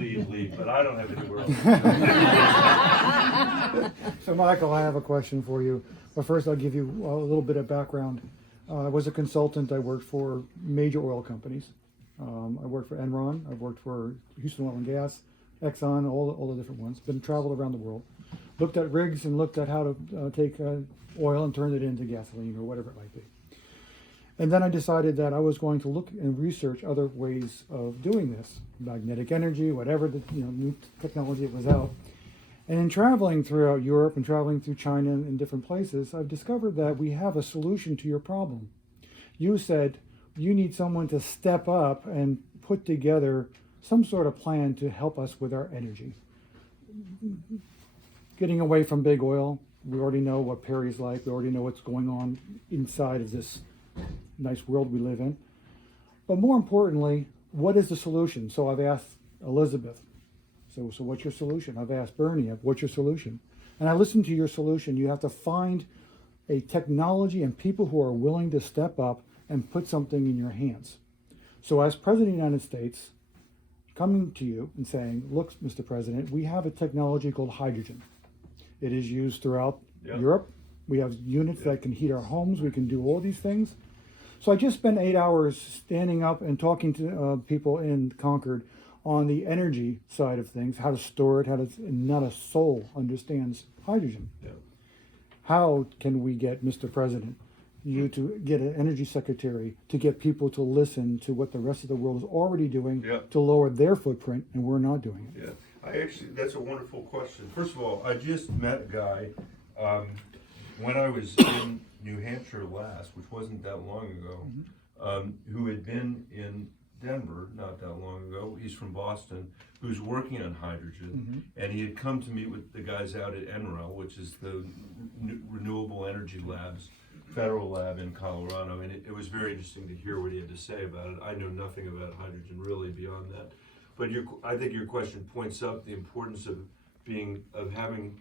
leave, but I don't have anywhere else. So Michael, I have a question for you. But first I'll give you a little bit of background. I was a consultant. I worked for major oil companies. I worked for Enron. I've worked for Houston Oil and Gas, Exxon, all the different ones. Been traveled around the world. Looked at rigs and looked at how to take oil and turn it into gasoline or whatever it might be. And then I decided that I was going to look and research other ways of doing this, magnetic energy, whatever the new technology that was out. And in traveling throughout Europe and traveling through China and different places, I've discovered that we have a solution to your problem. You said you need someone to step up and put together some sort of plan to help us with our energy. Getting away from big oil, we already know what Perry's like, we already know what's going on inside of this nice world we live in. But more importantly, what is the solution? So I've asked Elizabeth, so what's your solution? I've asked Bernie, what's your solution? And I listened to your solution. You have to find a technology and people who are willing to step up and put something in your hands. So as President of the United States, coming to you and saying, look, Mr. President, we have a technology called hydrogen. It is used throughout Europe. We have units that can heat our homes. We can do all these things. So I just spent 8 hours standing up and talking to people in Concord on the energy side of things, how to store it, not a soul understands hydrogen. Yeah. How can we get, Mr. President, you to get an energy secretary to get people to listen to what the rest of the world is already doing to lower their footprint, and we're not doing it? Yeah, that's a wonderful question. First of all, I just met a guy when I was in New Hampshire last, which wasn't that long ago, who had been in Denver not that long ago. He's from Boston, who's working on hydrogen, and he had come to meet with the guys out at NREL, which is the Renewable Energy Labs federal lab in Colorado, and it was very interesting to hear what he had to say about it. I know nothing about hydrogen really beyond that, but I think your question points up the importance of having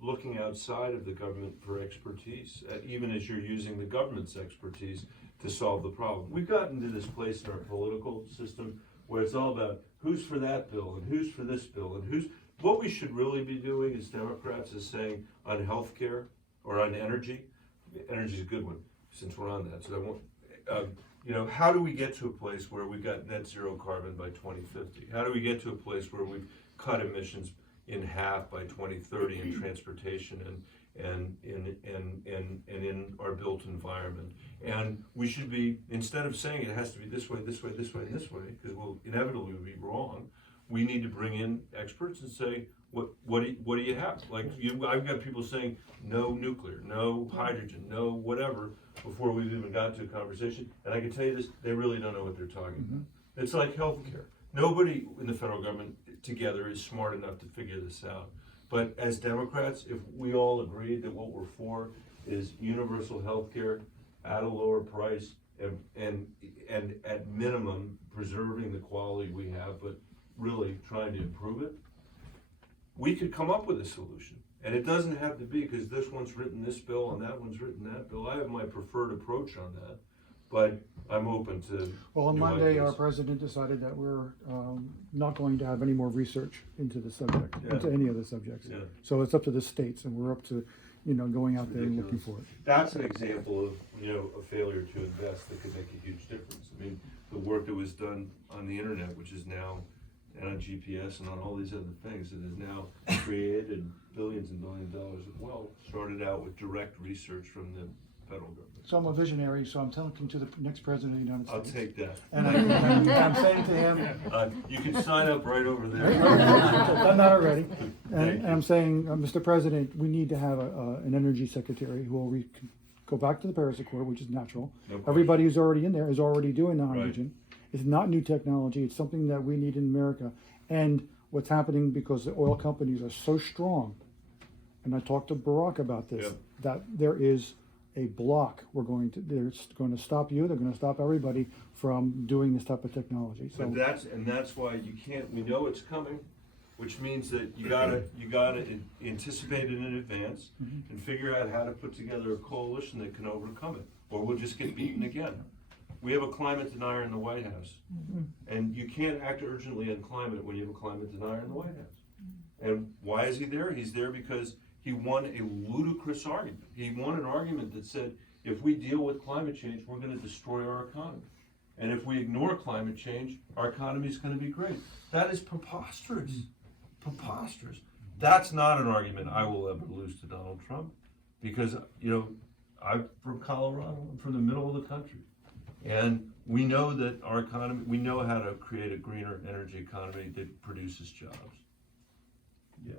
looking outside of the government for expertise, even as you're using the government's expertise to solve the problem. We've gotten to this place in our political system where it's all about who's for that bill and who's for this bill and what we should really be doing as Democrats is saying on health care or on energy. Energy is a good one since we're on that. So I want, how do we get to a place where we've got net zero carbon by 2050? How do we get to a place where we've cut emissions in half by 2030 in transportation and in our built environment? And we should be, instead of saying it has to be this way, this way, this way, and this way, because we'll inevitably be wrong, we need to bring in experts and say, what do you have? Like I've got people saying no nuclear, no hydrogen, no whatever before we've even got to a conversation. And I can tell you this, they really don't know what they're talking about. It's like healthcare. Nobody in the federal government together is smart enough to figure this out. But as Democrats, if we all agreed that what we're for is universal healthcare at a lower price and at minimum preserving the quality we have, but really trying to improve it, we could come up with a solution. And it doesn't have to be because this one's written this bill and that one's written that bill. I have my preferred approach on that, but I'm open to Well, on new Monday, ideas. our president decided that we're not going to have any more research into the subject, into any of the subjects. Yeah. So it's up to the states, and we're up to, going out there and looking for it. That's an example of, a failure to invest that could make a huge difference. I mean, the work that was done on the internet, which is now, and on GPS and on all these other things, that has now created billions and billions of dollars of wealth, started out with direct research from the federal government. So I'm a visionary, so I'm talking to the next president of the United I'll States. take that. And I'm saying to him, You can sign up right over there. I'm not already. Thank And you. I'm saying, Mr. President, we need to have an energy secretary who will go back to the Paris Accord, which is natural. No question. Everybody who's already in there is already doing the Right. hydrogen. It's not new technology. It's something that we need in America. And what's happening because the oil companies are so strong, and I talked to Barack about this, Yeah. that there is a block. They're going to stop you. They're going to stop everybody from doing this type of technology. So But that's why you can't. We know it's coming, which means that you gotta anticipate it in advance and figure out how to put together a coalition that can overcome it, or we'll just get beaten again. we have a climate denier in the White House. And you can't act urgently on climate when you have a climate denier in the White House. And why is he there? He's there because he won a ludicrous argument. He won an argument that said, if we deal with climate change, we're gonna destroy our economy. And if we ignore climate change, our economy is gonna be great. That is preposterous, preposterous. That's not an argument I will ever lose to Donald Trump, because, you know, I'm from Colorado, I'm from the middle of the country. And we know that our economy, we know how to create a greener energy economy that produces jobs. Yes.